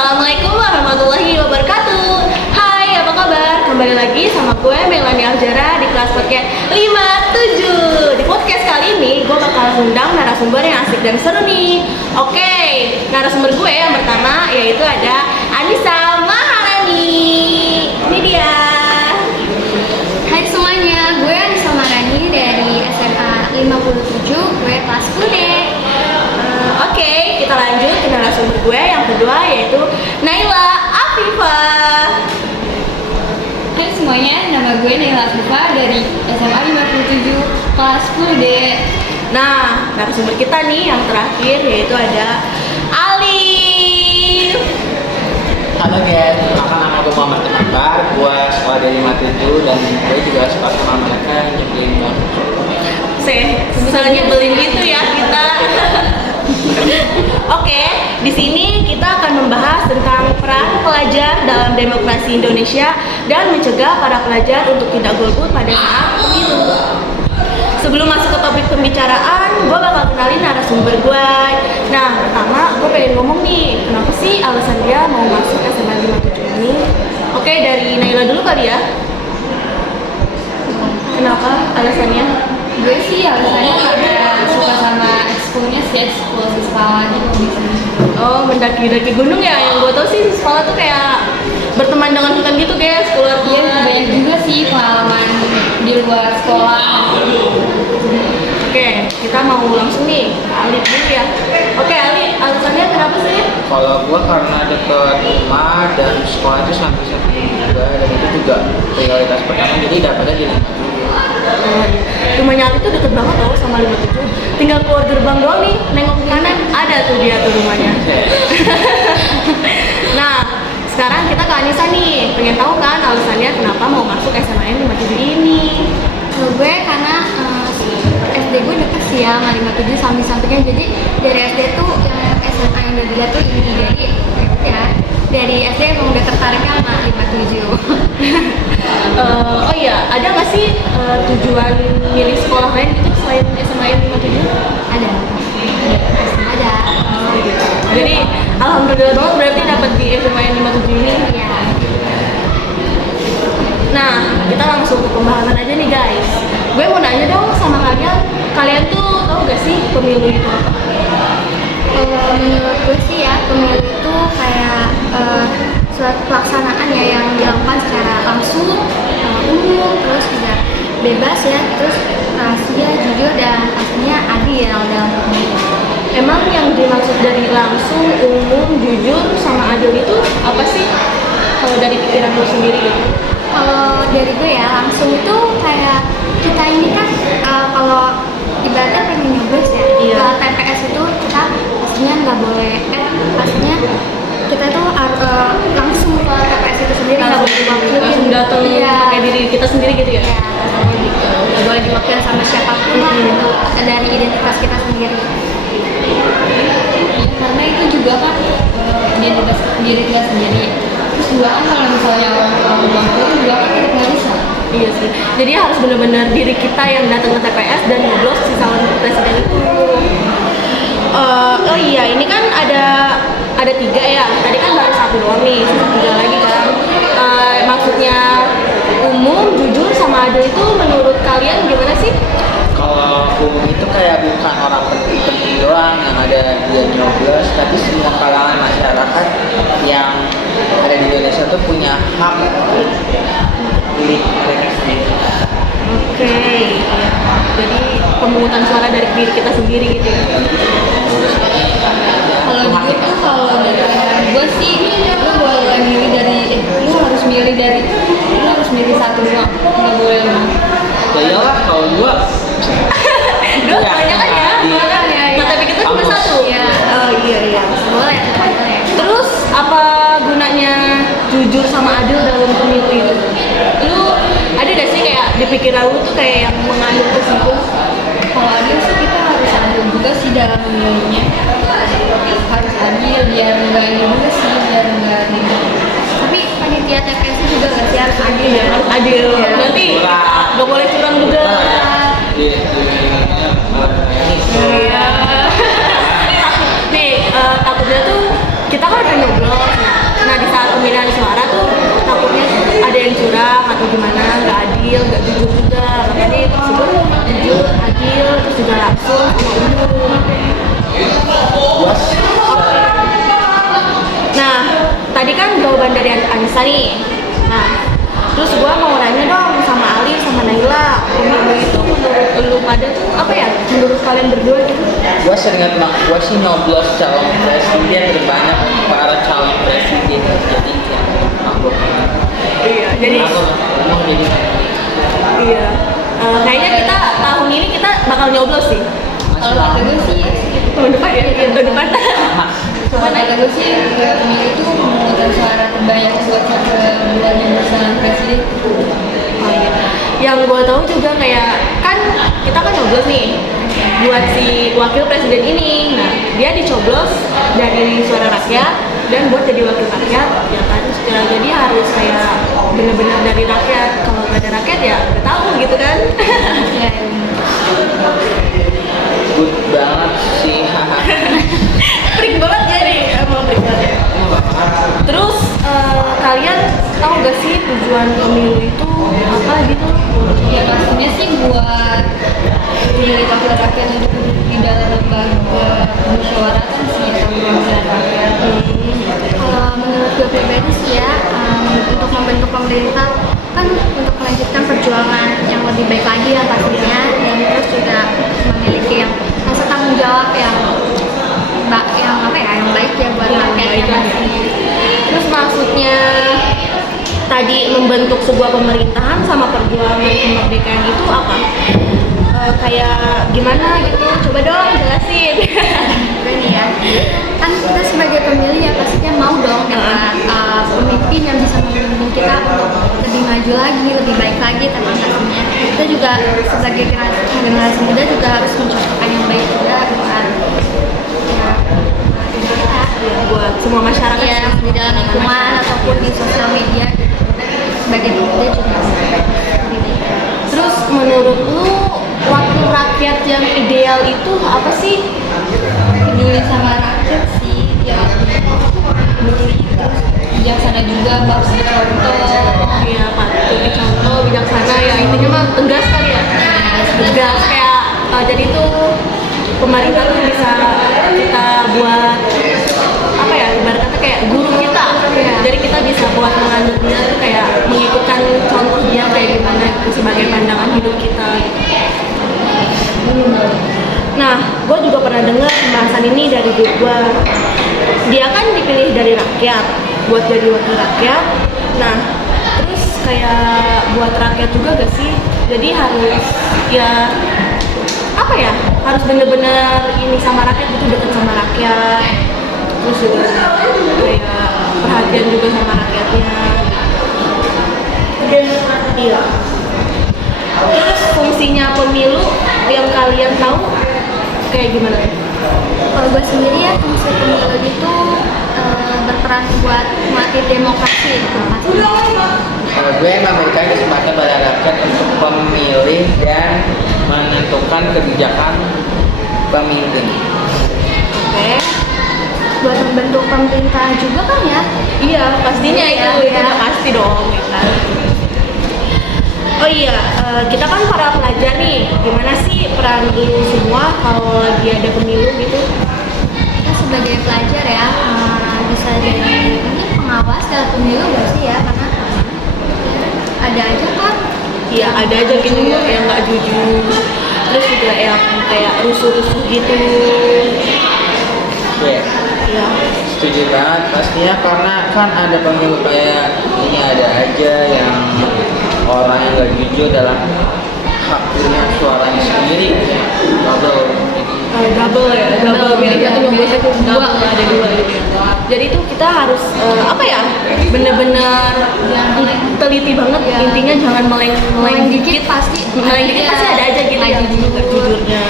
Assalamualaikum warahmatullahi wabarakatuh. Hai, apa kabar? Kembali lagi sama gue Melani Aljara di kelas podcast 57. Di podcast kali ini gue bakal undang narasumber yang asik dan seru nih. Oke, narasumber gue yang pertama yaitu ada Anissa Maharani. Ini dia. Hai semuanya, gue Anissa Maharani dari SMA 57, gue kelas 10D. Oke, kita lanjut ke narasumber gue yang kedua yaitu Naila Afifah. Hai semuanya, nama gue Naila Afifah dari SMA 57 kelas 10D. Nah, narasumber kita nih yang terakhir yaitu ada Alif. Halo guys, perkenalkan nama gue Muhammad Akbar. Gue sekolah dari 57 dan gue juga suka sama mereka yang nyebelin banget. Nyebelin gitu ya kita. Oke, di sini kita akan membahas tentang peran pelajar dalam demokrasi Indonesia dan mencegah para pelajar untuk tidak golput pada saat pemilu. Sebelum masuk ke topik pembicaraan, gue bakal kenalin narasumber gue. Nah, pertama gue pengen ngomong nih, kenapa sih alasan dia mau masuk SMA 57 ini? Oke, dari Naila dulu kali ya. Kenapa alasannya? Gue sih alasannya karena suka sama ekskulnya sih, ekskul sekolah gitu. Oh, mendaki-daki gunung ya? Yang gue tau sih sekolah tuh kayak berteman dengan hutan gitu guys, keluar Iya, banyak juga sih pengalaman di luar sekolah. Oke, kita mau langsung nih ke Alif dulu ya. Oke, Alif, alasannya kenapa sih? Kalau gue karena deket rumah dan sekolah itu samping-samping juga dan itu juga prioritas pertama, jadi dapatnya di lingkungan. Rumahnya Alif tuh deket banget tau sama 57. Tinggal keluar gerbang doang nih, nengok ke kanan, ada tuh dia tuh rumahnya. Nah, sekarang kita ke Anissa nih, pengen tahu kan alasannya kenapa mau masuk SMAN 57 ini? Kalau gue karena SD gue deket sih ya sama 57 samping-sampingnya, jadi dari SD tuh yang SMA yang udah dilihat tuh ini, jadi ya dari SD emang udah tertariknya sama 57. Oh iya, ada nggak sih tujuan milih sekolah lain gitu selain SMAN 57? Ada. Oh, gitu. Jadi alhamdulillah banget berarti dapat di SMAN 57 ini. Iya. Nah, kita langsung ke pembahasan aja nih guys. Gue mau nanya dong sama kalian tuh tahu gak sih pemilu itu apa? Kalau menurut gue sih ya, pemilu itu kayak suatu pelaksanaan ya yang dilakukan secara langsung, umum, terus juga bebas ya, terus rahasia, jujur, dan pastinya adil dalam pemilu. Emang yang dimaksud dari langsung, umum, jujur, sama adil itu apa sih? Kalau dari pikiran lu sendiri gitu? Kalau dari gue ya, langsung itu kayak kita ini kan kalau ibaratnya pengen nyoblos ya, Iya. ke TPS itu kita pastinya nggak boleh, pastinya kita tuh langsung ke TPS itu sendiri, nggak boleh diwakilin. Langsung datang Iya. pakai diri kita sendiri gitu ya? Iya, nggak boleh diwakilin sama siapapun lah, gitu. Dari identitas kita sendiri. Ya, karena itu juga kan identitas diri kita sendiri. Terus juga kan kalau misalnya orang tua ngomong juga kan kita nggak bisa. Iya sih. Jadi harus benar-benar diri kita yang datang ke TPS dan nyoblos si calon presiden itu. Oh iya, ini kan ada 3 ya. Tadi kan baru 1 doang nih, sisa 3 lagi kan. Maksudnya umum, jujur, sama adil itu menurut kalian gimana sih? Kalau umum itu kayak bukan orang penting-penting doang yang ada dia nyoblos, tapi semua kalangan masyarakat yang ada di Indonesia tuh punya hak pilih mereka sendiri. Oke, jadi pemungutan suara dari diri kita sendiri gitu ya. Kalau gitu, kalau dari gue sih, lu boleh milih dari, lu harus milih satu doang, nggak boleh lima. Ya iyalah kalau gue Dua banyak kan ya? Nah, tapi kita cuma Bagus. 1. Iya. Oh iya. Boleh, boleh. Terus apa gunanya jujur sama adil dalam pemilu itu? Lu ada gak sih kayak di pikiran lu tuh kayak yang mengandung ke situ? Kalau adil sih kita harus adil juga sih dalam memilihnya. Harus adil biar enggak ini juga sih, biar enggak ini. Tapi panitia TPS juga nggak sih harus adil ya? Harus adil. Nanti gak boleh curang juga. Iya. Nih, takutnya tuh kita kan udah nyoblos. Nah, gimana, nggak adil, nggak jujur juga. Makanya itu disebut jujur, adil, terus juga langsung sama umum. Gua Nah, tadi kan jawaban dari Anissa nih. Nah, terus gua mau nanya dong sama Ali sama Naila, pemilu itu menurut lu pada tuh apa ya? Menurut kalian berdua gitu? Gua seringat gua sih nyoblos calon presiden terbanyak para calon presiden, jadi kayak mabuk. Iya, jadi mau jadi iya. Kayaknya kita tahun ini kita bakal nyoblos sih. Kalau kata gue sih, Tahun depan ya, tahun depan. kalau kata gue sih, pemilu itu memunculkan suara terbanyak buat buat pasangan presiden. Oh, iya. Yang gue tahu juga kayak kan kita kan nyoblos nih buat si wakil presiden ini. Nah, dia dicoblos dari suara rakyat dan buat jadi wakil rakyat, ya kan. Ya, jadi harus kayak bener-bener dari rakyat. Kalau nggak ada rakyat ya nggak tahu gitu kan. Ya, good banget sih. Freak banget jadi emang freak banget. Terus kalian tahu gak sih tujuan pemilu itu apa gitu? ya pastinya sih buat memilih wakil rakyat untuk duduk di dalam lembaga musyawaratan sih atau perwakilan rakyat. Kalau menurut gue pribadi sih ya, untuk membentuk pemerintah kan untuk melanjutkan perjuangan yang lebih baik lagi ya pastinya, dan terus juga memiliki yang rasa tanggung jawab yang apa ya, yang baik ya buat rakyatnya pastinya. Terus maksudnya tadi membentuk sebuah pemerintahan sama perjuangan kemerdekaan itu apa? Kayak gimana gitu? Coba dong jelasin. Ini ya, kan kita sebagai pemilih ya pastinya mau dong dapat pemimpin yang bisa memimpin kita untuk lebih maju lagi, lebih baik lagi tapi pastinya kita juga sebagai generasi muda juga harus mencontohkan yang baik juga buat Buat semua masyarakat ya di dalam lingkungan ataupun di sosial media sebagai pemuda juga lebih baik. Terus menurut lu wakil rakyat yang ideal itu apa sih? Peduli sama rakyat sih, ya peduli terus bijaksana juga, bagus dicontoh. Ya patut dicontoh, bijaksana ya, intinya mah tegas kali ya. Tegas kayak jadi tuh pemerintah tuh bisa kita buat apa ya, ibarat kata kayak guru kita. Jadi kita bisa buat melanjutnya tuh kayak mengikutkan contoh dia kayak gimana gitu sebagai pandangan hidup kita. Nah, gue juga pernah dengar pembahasan ini dari grup gue. Dia kan dipilih dari rakyat buat jadi wakil rakyat. Nah, terus kayak buat rakyat juga gak sih? Jadi harus ya apa ya? Harus bener-bener ini sama rakyat, gitu, deket sama rakyat. Terus juga kayak perhatian juga sama rakyatnya. Iya. Terus fungsinya pemilu yang kalian tahu kayak gimana? Kalau gue sendiri ya, fungsi pemilu itu berperan buat melatih demokrasi itu pasti. Kalau gue memberikan kesempatan pada rakyat untuk memilih dan menentukan kebijakan pemimpin. Oke. Buat membentuk pemerintah juga kan ya. Iya, pastinya Iya, itu iya. udah pasti dong, ya kan? Oh iya, kita kan para pelajar nih, gimana sih peran lu semua kalau lagi ada pemilu gitu? Kita sebagai pelajar ya bisa jadi mungkin pengawas dalam pemilu nggak sih ya, karena ya, ada aja kan. Iya, ada aja gitu yang nggak jujur, terus juga yang kayak rusuh-rusuh gitu. Gue Iya. setuju banget pastinya, karena kan ada pemilu kayak ini ada aja yang orang yang gak jujur dalam haknya suaranya sendiri. Double. Double ya, double miliknya tuh nyobosnya tuh dua, ada dua gitu. Jadi tuh kita harus apa ya, bener-bener teliti banget. Intinya jangan meleng dikit, pasti ada aja gitu yang jujurnya.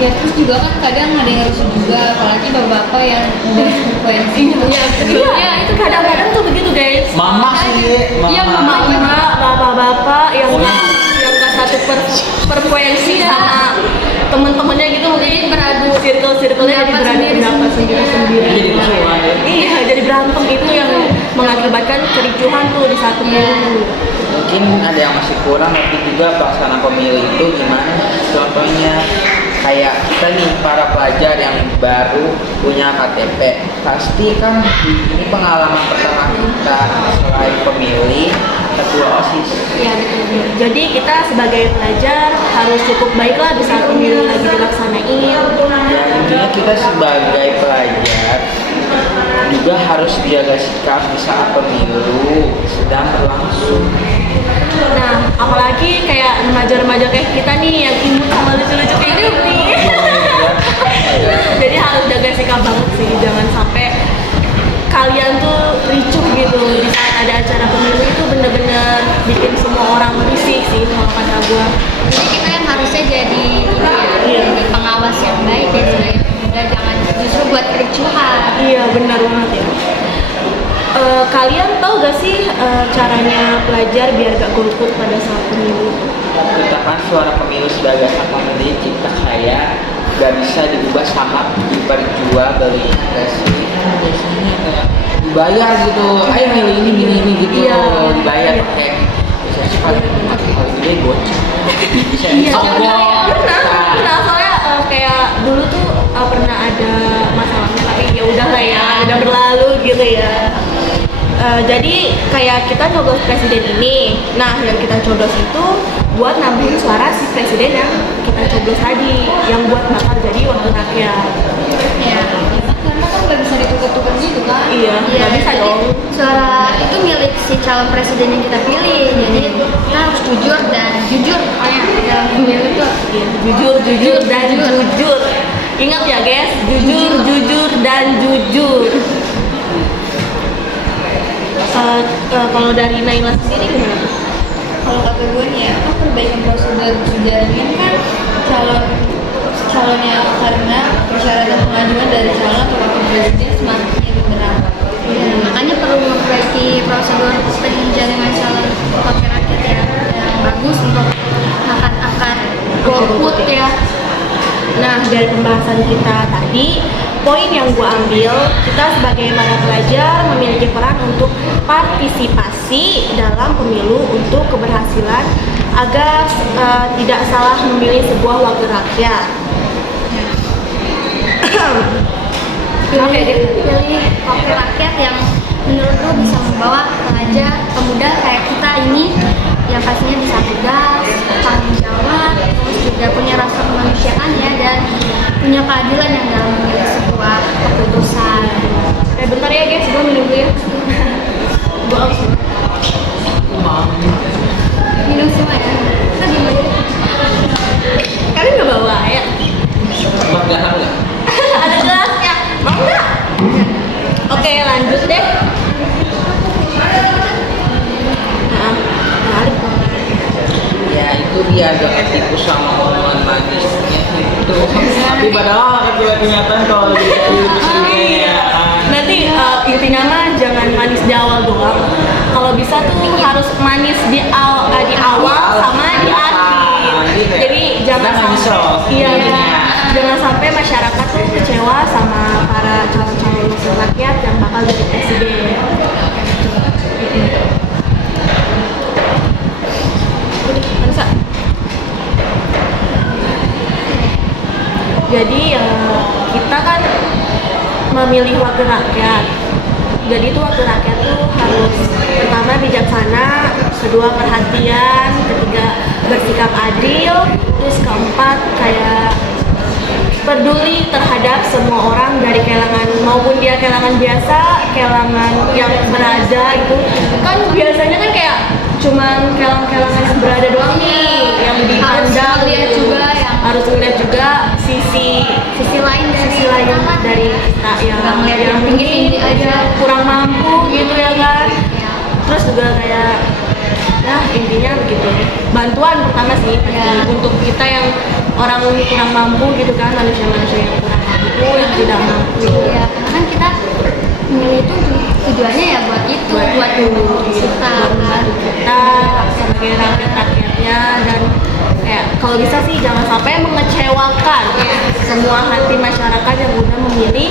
Ya terus juga kan kadang ada yang rusuh juga, apalagi bapak-bapak yang udah frekuensi. Iya, itu kadang-kadang tuh begitu guys. Mama sih, Iya, mama. Mama, bapak-bapak yang nggak satu frekuensi sama temen-temennya gitu, mungkin beradu circle-circle-nya jadi beradu pendapat sendiri-sendiri. Jadi musuhan ya. Iya, jadi berantem itu yang mengakibatkan kericuhan tuh di satu pemilu. mungkin ada yang masih kurang, tapi juga pelaksanaan pemilu itu gimana. Contohnya kayak kita nih para pelajar yang baru punya KTP, pasti kan ini pengalaman pertama kita selain pemilih ketua OSIS. Iya betul. Jadi kita sebagai pelajar harus cukup baiklah di saat pemilu lagi dilaksanain. Ya intinya kita sebagai pelajar juga harus jaga sikap di saat pemilu sedang berlangsung. Nah, apalagi kayak remaja-remaja kayak kita nih yang imut sama lucu-lucu kayak gini. Jadi harus jaga sikap banget sih, jangan sampai kalian tuh ricuh gitu di saat ada acara pemilu. Itu bener-bener bikin semua orang berisik sih kalau kata gua. Jadi kita yang harusnya jadi Iya. jadi pengawas yang baik ya sebagai pemuda, jangan justru buat kericuhan. Iya benar banget ya. Kalian tahu gak sih caranya pelajar biar gak golput pada saat pemilu? Tetapkan suara pemilu sebagai hak mandiri kita kayak gak bisa diubah sama diperjualbelikan. Biasanya kayak dibayar gitu, ayo milih ini gitu. Iya. Dibayar pakai bisa paling gede goceng, bisa Iya, disogok. pernah soalnya kayak dulu tuh pernah ada masalahnya, tapi ya udah lah ya, udah berlalu gitu ya. Jadi kayak kita coblos presiden ini, nah yang kita coblos itu buat nambahin suara si presiden yang kita coblos tadi, yang buat bakal jadi wakil rakyat. Ya. Karena kan nggak bisa ditukar-tukar gitu kan. Iya, nggak bisa jadi dong. suara itu milik si calon presiden yang kita pilih. Jadi kita harus jujur dan jujur pokoknya dalam pemilu itu. Iya, jujur dan jujur. Ingat ya guys, jujur dan jujur. Kalau dari Naila sendiri gimana? Kalau kata gue nih ya, kan perbaikan prosedur berjalannya kan calonnya, karena persyaratan pengajuan dari calon atau wakil presiden semakin berat. Ya, makanya perlu memperbaiki prosedur penjaringan calon wakil rakyat yang bagus untuk angkat golput ya. Nah, dari pembahasan kita tadi, poin yang gue ambil, kita sebagai para pelajar memiliki peran untuk partisipasi dalam pemilu untuk keberhasilan agar tidak salah memilih sebuah wakil rakyat. Pilih wakil rakyat yang menurut lo bisa membawa pelajar pemuda kayak kita ini yang pastinya bisa tegas, tanggung jawab, terus juga punya rasa kemanusiaan ya, dan punya keadilan yang dalam memilih sebuah keputusan. Bentar ya guys, gue minum dulu ya. Gue aus. Minum semua ya. Kita di mana? Kalian nggak bawa ya? Buat garam nggak? Ada gelasnya, mau nggak? Oke, lanjut deh. Nah, balik. Ya itu dia agak ketipu sama omongan manisnya itu. Tapi padahal kelihatan kalau gitu ya. Nanti intinya mah jangan manis di awal doang. Kalau bisa tuh harus manis di awal sama di akhir. Jadi jangan sampai jangan sampai masyarakat tuh kecewa sama para calon-calon wakil rakyat yang bakal jadi presiden. Bisa. Jadi kita kan memilih wakil rakyat. Jadi itu wakil rakyat tuh harus pertama bijaksana, kedua perhatian, ketiga bersikap adil, terus keempat kayak peduli terhadap semua orang dari kalangan maupun dia kalangan biasa, kalangan yang berada gitu. Kan biasanya kan kayak cuman kalangan yang berada doang nih yang dipandang ngeliat gitu. juga yang Harus melihat juga sisi lain dari kita Nggak ngeliat yang yang tinggi-tinggi aja. kurang mampu gitu ya kan. Terus juga kayak ya intinya begitu, bantuan pertama sih pasti untuk kita yang orang kurang mampu gitu kan, manusia-manusia yang kurang mampu, yang tidak mampu. ya, karena kan kita milih itu tujuannya ya buat itu, buat kita kan. Kita sebagai rakyat-rakyatnya, dan kayak kalau bisa sih jangan sampai mengecewakan semua hati masyarakat yang udah memilih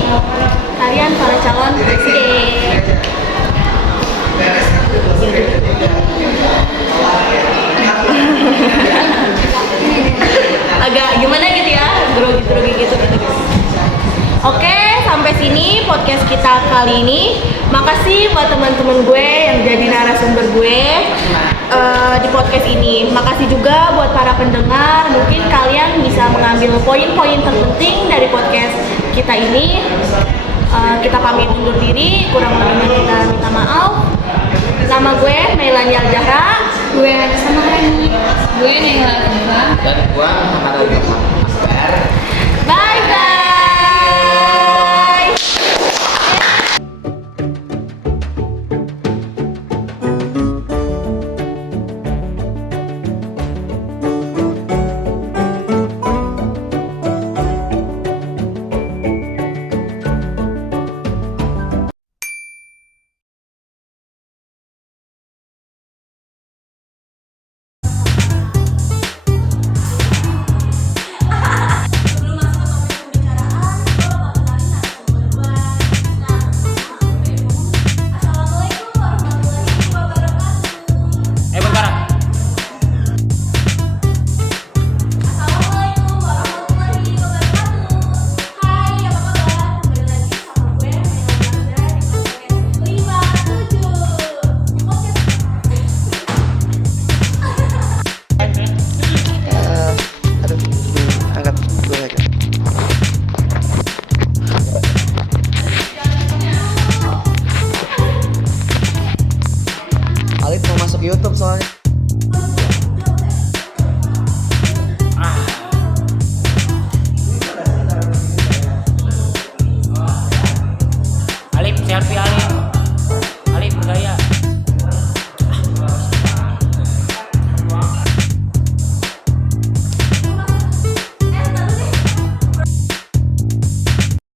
kalian para calon presiden. podcast kita kali ini. Makasih buat teman-teman gue yang jadi narasumber gue di podcast ini. Makasih juga buat para pendengar. Mungkin kalian bisa mengambil poin-poin terpenting dari podcast kita ini. Kita pamit undur diri. Kurang lebihnya kita minta maaf. Nama gue Melani Aljahra. Gue ada sama Rani. Gue Nela Arifah. Dan gua Muhammad Al-Akbar. Bye-bye. Angkat gue aja. Alif mau masuk YouTube soalnya. Alif selfie Alif.